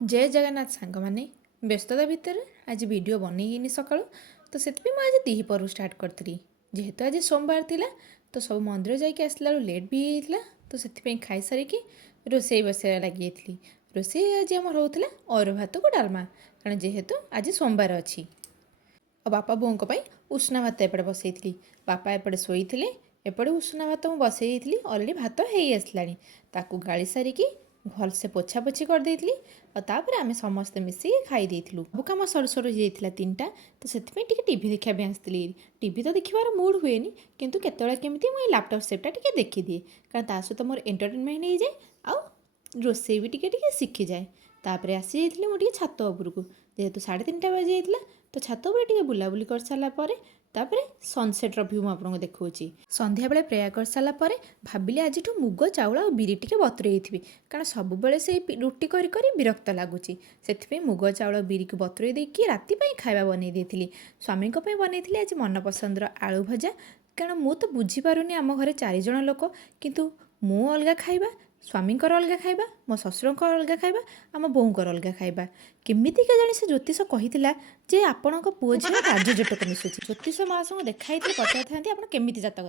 जय जगन्नाथ सांग मैंने व्यस्तता भितर आज वीडियो बनईनी सका तो से आज दीपर स्टार्ट करी जेहेतु आज सोमवार थिला तो सब मंदिर जाके आसला लेट भी होता तो से खाई सारिकी रोसे बस लगी रोसे आज आम होता अरुआ भात को डालमा कारण जेहेतु आज सोमवार अच्छी और बापा बों उष्णा भात एपटे बसई बापा एपटे शोई एपटे उष्णा भात मुझे बसई अलरेडी भात हो आसला गाड़ी सारिकी भलसे पोछा पोछी करदे और तापर आम समस्ते मिसिक खाई सब कम सर सर जाता 3टा तो से टीवी देखा आसती टीवी तो देखार मुड हुए किंतु केतला केमी मुझे लैपटॉप सेटा टी देखीदिए कारण ता सहित मोर एंटरटेनमेंट हो जाए आउ रोसे भी टी शिखी जाए तापर आसी जाइए मुझे छात उपरकू जेहेतु 3:30 बजे जाता तो छात टे बुलाबुली कर सारापर तापर सनसेट्र भ्यू मुझे देखा संध्या बेले प्रेयर कर सारापर भाविली आज मुग चाउल और बिरी टी बतुरे कारण सब से रुटी करी विरक्त लगुच से मुग चाउल बिरी को बतुरे देकी राति खाଇବା बनई देती स्वामी बनई आज मन पसंदर आलू भजा कारण मु तो बुझीपारुनी आम घर 4 जण लोक किंतु मु अलग खाଇବା स्वामींकर अलग खाଇବା मो शशुर अलग खाଇବା आम बोऊंकर अलग खाଇବା केमिति के जानी से ज्योतिष कही जे आपण पुओ झील राजजोटक मिशुची ज्योतिष महासंग देखाई पचारि था आप केमिति जातक